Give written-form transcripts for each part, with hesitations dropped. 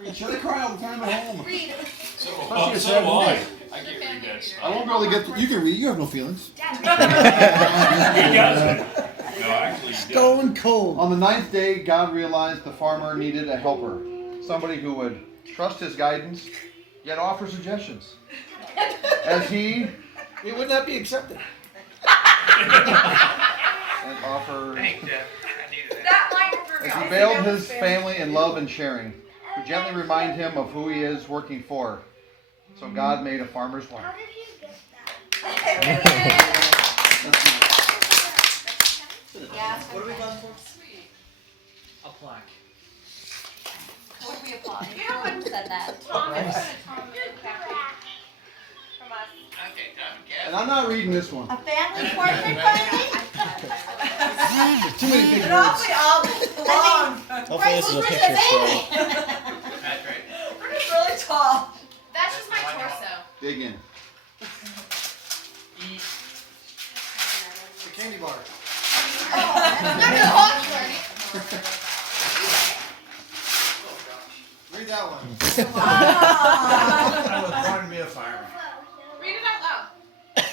Read. Should I cry all the time at home? Read. So Especially do a I. Saturday night. I can't read that stuff. I won't be able to get. You can read. You have no feelings. Dad, He doesn't. No, actually, he doesn't. Stone cold. On the ninth day, God realized the farmer needed a helper, somebody who would trust his guidance, yet offer suggestions. As he It would not be accepted. and offer, that line for as he veiled his family in love and sharing, to gently remind him of who he is working for. So God made a farmer's wife. How did you get that? Yeah. What are we going for? A plaque. What do we applaud? You know who said that? Tom and Tom from us. Okay, Tom, Cat. And I'm not reading this one. A family portrait finally? Too many big It words. awfully all belongs. Hopefully this is a who's picture the story. baby? That's right. We're just really tall. That's just my torso. Dig in. The candy bar. No, Hawk journey. Read that one. Ah. I was born to be a fireman. Read it out loud.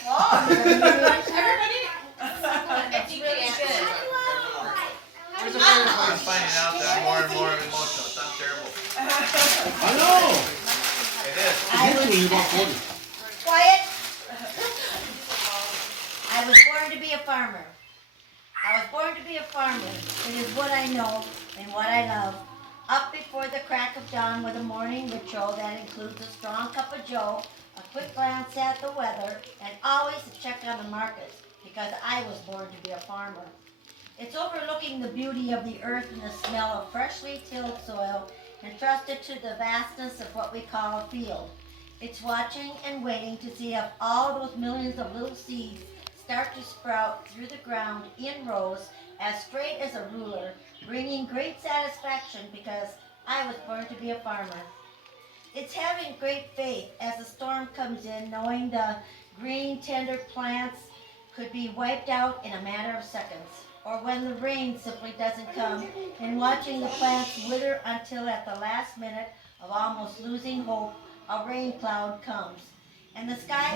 Oh. Everybody. It's really good. Where's the first one? I'm finding out that I'm more and more emotional. It sounds terrible. I know. It is. Eventually, you're about 40. Quiet. I was born to be a farmer. I was born to be a farmer. It is what I know and what I love. Up before the crack of dawn with a morning ritual that includes a strong cup of joe, a quick glance at the weather, and always a check on the markets, because I was born to be a farmer. It's overlooking the beauty of the earth and the smell of freshly tilled soil, entrusted to the vastness of what we call a field. It's watching and waiting to see if all those millions of little seeds start to sprout through the ground in rows as straight as a ruler, bringing great satisfaction because I was born to be a farmer. It's having great faith as a storm comes in, knowing the green, tender plants could be wiped out in a matter of seconds, or when the rain simply doesn't come, and watching the plants wither until at the last minute of almost losing hope, a rain cloud comes, and the sky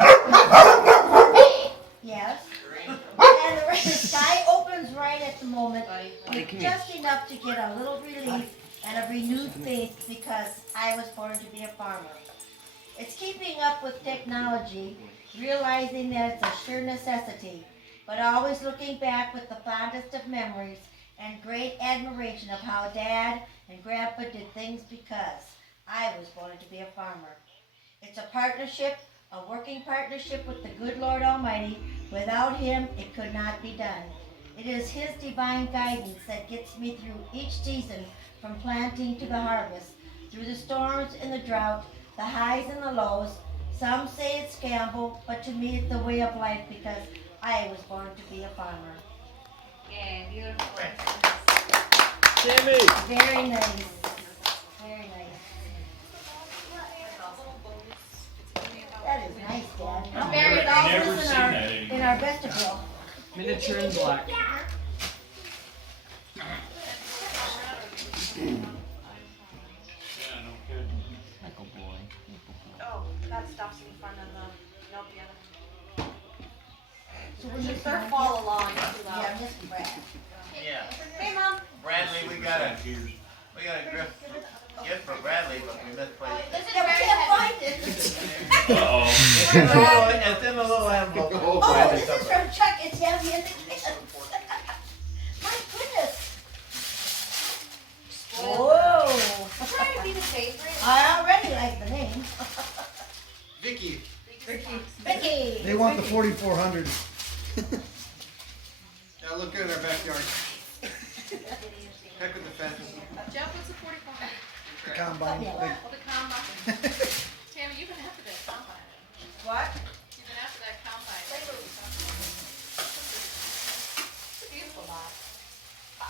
yes, and the sky opens right at the moment, with just enough to get a little relief and a renewed faith because I was born to be a farmer. It's keeping up with technology, realizing that it's a sure necessity, but always looking back with the fondest of memories and great admiration of how Dad and Grandpa did things because I was born to be a farmer. It's a partnership, a working partnership with the good Lord Almighty. Without Him, it could not be done. It is His divine guidance that gets me through each season, from planting to the harvest, through the storms and the drought, the highs and the lows. Some say it's gamble, but to me it's the way of life because I was born to be a farmer. Yeah, beautiful. Sammy! Very nice. Very nice. That is nice, Dad. I've Buried never- all never this seen that in our vestibule. Miniature in black. Yeah, no kidding. Oh, that stuff's in front of the notebook. So when you Just better follow along. Too Yeah, loud. Miss Brad. Yeah. Hey, Mom. Bradley, we got a gift for Bradley, but we misplaced it. This is Yeah, we very can't heavy. find it. Uh-oh. It's in a little envelope. Oh, this is from Chuck. It's heavy in the My goodness. Whoa. Trying to be the favorite. I already like the name. Vicky. Ricky. Vicky. They want the 4400. Yeah, look good in our backyard. Heck with the fence. Jeff, what's the 44? The combine. Yeah. Big. The combine. Tammy, you've been after that combine. What? You've been after that combine. Beautiful lot.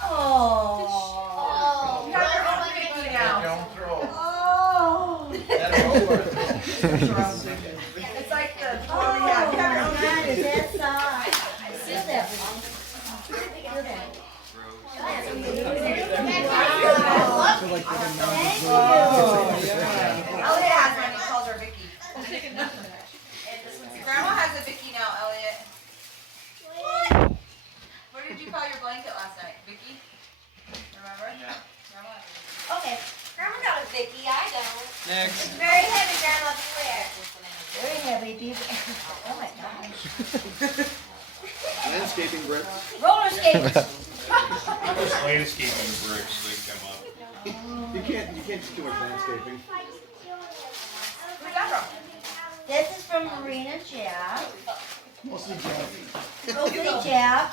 Oh. You have your own Ricky now. Don't throw. Oh. That'll over. It's like the Oh, toy we have. You have your own God, Ricky. is that soft? Feel that. Feel that. So like they're gonna Thank mount you. Grandma has a Vicky now, Elliot. What did you call your blanket last night? Vicky? Remember? Yeah. Grandma. Okay, Grandma got a Vicky, I don't. Next. it's very heavy, Grandma, beware. Very heavy, beware. Oh my gosh. Landscaping bricks. Roller skates. Just landscaping bricks, they come up. You can't do too much landscaping. Who's that from? This is from Marina Jeff. Mostly Jeff. Mostly Jeff.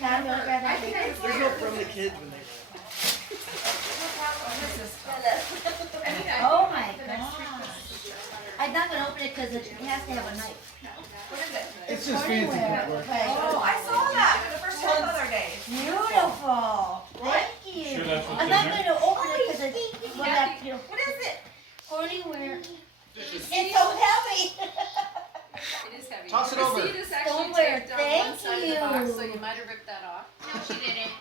Time to grab that. There's no from the kids when they. Oh my gosh. I'm not gonna open it because it has to have a knife. What is it? It's just fancy Cornware. paperwork. Oh, I saw that for the first time the other day. Beautiful. Thank you. Sure that's what's I'm in not there? going to open it because it's well, that, you know, What is it? Cornware. It's so heavy. It is heavy. Toss it The over. seat is actually Stoneware, taped on thank one side of the box, so you. you might have ripped that off. No, she didn't.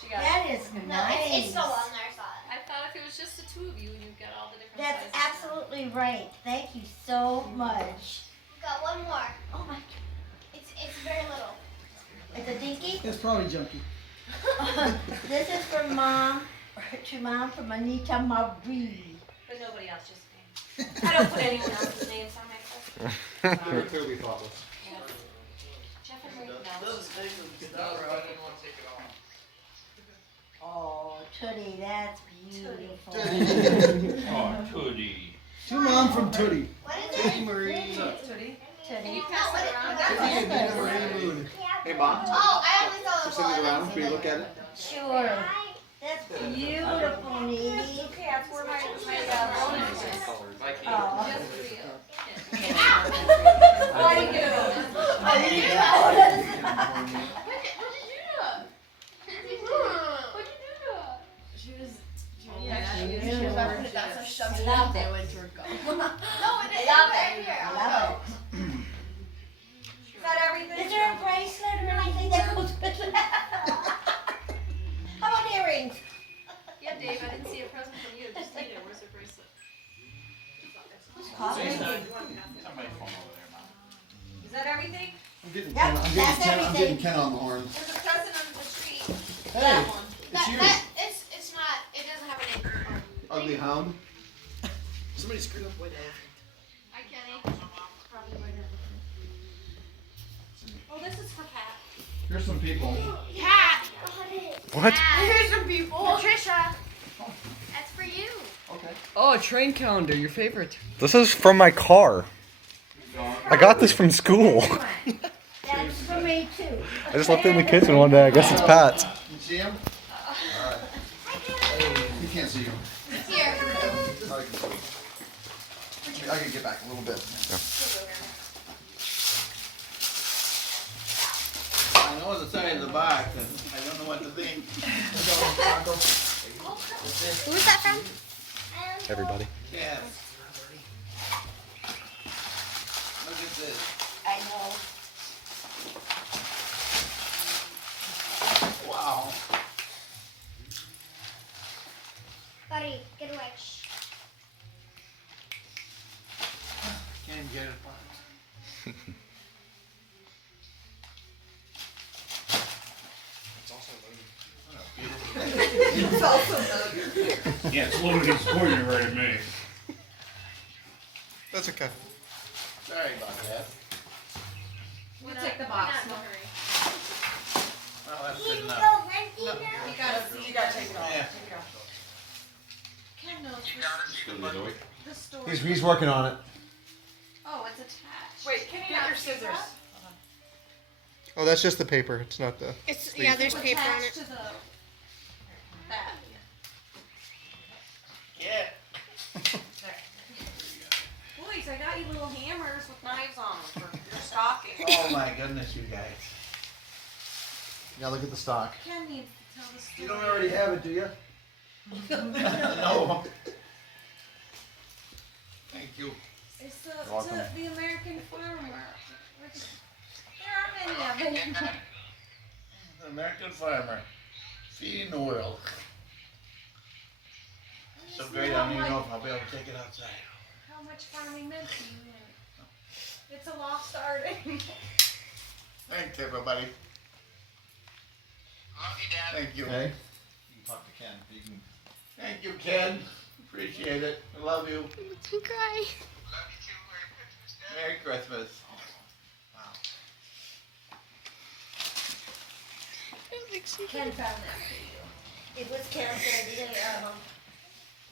She got it. That is No, nice. it's still on there, so. I thought if it was just the two of you, you'd get all the different That's sizes. absolutely right. Thank you so much. Got one more. Oh my, It's very little. it's a dinky. It's probably junky. This is from Mom, to Mom from Anita Marie. But nobody else, just me. I don't put anyone else's names on my stuff. You're clearly thoughtless. Jeff and Marie, no. Those things with the dollar, I didn't want to take it off. Oh, Tootie, that's beautiful. Oh, Tootie. To Mom from Tootie. What is Tootie it? Marie. Tootie. Can you Tootie. pass it around? Tootie and Dina Marie Moon. Hey, Mom. Oh, I only saw the Send it around. Can you look at it? Sure. That's beautiful, Needy. Okay, that's where my bonus is. Colors. I can't. Oh. Just for you. Why you do? Oh, you do? Oh, That's I love it. No, it is. Love Right it. here. I love Is that it. everything? Is there a bracelet or anything that goes with that? How about earrings? Yeah, Dave, I didn't see a present from you. Just need it. Where's the bracelet? Coffee? Somebody phone over there, Mom. Is that everything? I'm getting Yep, Ken, that's everything. Ken on the horn. There's a present under the tree. Hey, That one. it's you. It's not, it doesn't have a name. Ugly hound. Somebody screwed up with it. Hi, Kenny. Oh, this is for Pat. Here's some people. Cat. What? Here's some people. Patricia. That's for you. Okay. Oh, a train calendar, your favorite. This is from my car. I got this from school. That's for me too. I just left it in the kitchen one day. I guess it's Pat's. You see him? Alright. You can't see him. Here. I can see. I can get back a little bit. I know the size of the box, and I don't know what to think. Who's that from? Everybody. Yes. Look at this. I know. Wow. Buddy, get away. Can't get it apart. Yeah, it's loaded, it's pointing right at me. That's okay. Sorry about that. We'll take the box. Not in a hurry. Well, that's good enough. You gotta take it off. Yeah. Take it off. Ken knows the story. He's working on it. Oh, it's attached. Wait, can you get your scissors? Oh, that's just the paper. It's not the. It's, yeah, there's paper on Attached it. to the that. Yeah. Boys, I got you little hammers with knives on them for your stocking. Oh my goodness, you guys. Now look at the stock. Ken needs to tell the story. You don't already have it, do you? No. Thank you. It's welcome. the American farmer. Which, there aren't many of them. The American farmer. Feeding the world. So great, I don't even know if I'll be able to take it outside. much farming meant to you. And it's a lost art. Thanks, everybody. Love you, Dad. Thank you. Okay. You can talk to Ken. You can. Thank you, Ken. Appreciate it. I love you. Makes me cry. Love you too. Merry Christmas, Dad. Merry Christmas. Ken found that for you. It was Ken's idea.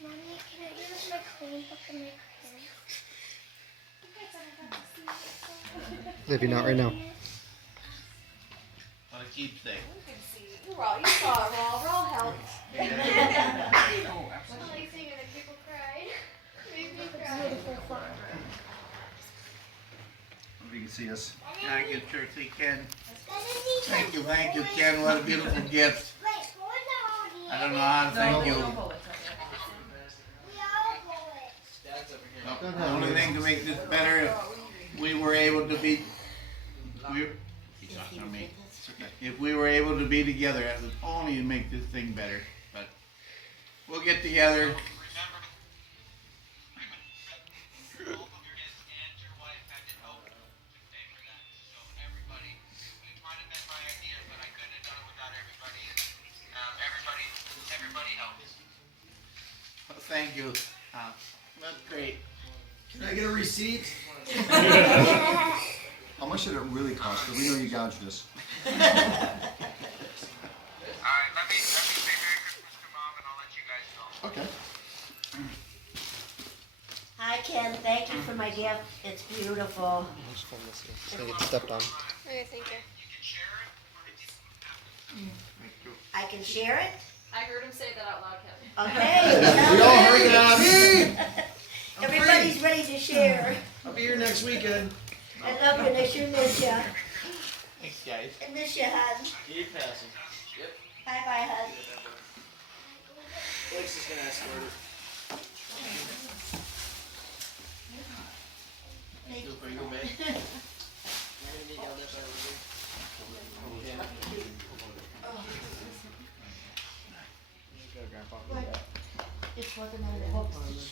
Mommy, can I use my clean book and my crayon? Maybe not right now. What a keepsake. You saw it, Raw helped. I like seeing other people cry. Makes me cry. Beautiful farmer. If you can see us. I can sure see Ken. Thank you, Ken. What a beautiful gift. I don't know how to thank you. The only thing to make this better, if we were able to be, she's talking to me. If we were able to be together, that would only make this thing better. But we'll get together. Thank you. That's great. Can I get a receipt? How much did it really cost? Because we know you gouged us. Alright, let me say Merry Christmas to Mom and I'll let you guys go. Okay. Hi, Ken. Thank you for my gift. It's beautiful. It's gonna get stepped on. Okay, thank you. You can share it or you can I can share it? I heard him say that out loud, Kevin. Okay. We all heard that. Everybody's ready to share. I'll be here next weekend. I love you and I sure miss you. Thanks, guys. I miss you, hon. Keep passing. Bye-bye, hon. Alex is gonna ask for it. Before you go back. It wasn't on the books.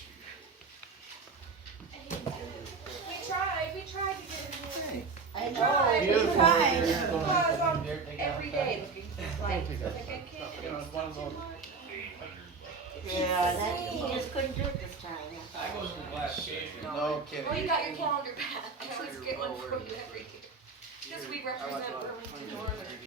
We tried to get it here. I know, we tried. Every day looking like I can't. Yeah, that, he just couldn't do it this time. No kidding. Well, you got your calendar back. I always get one from you every year. Because we represent Burlington Northern.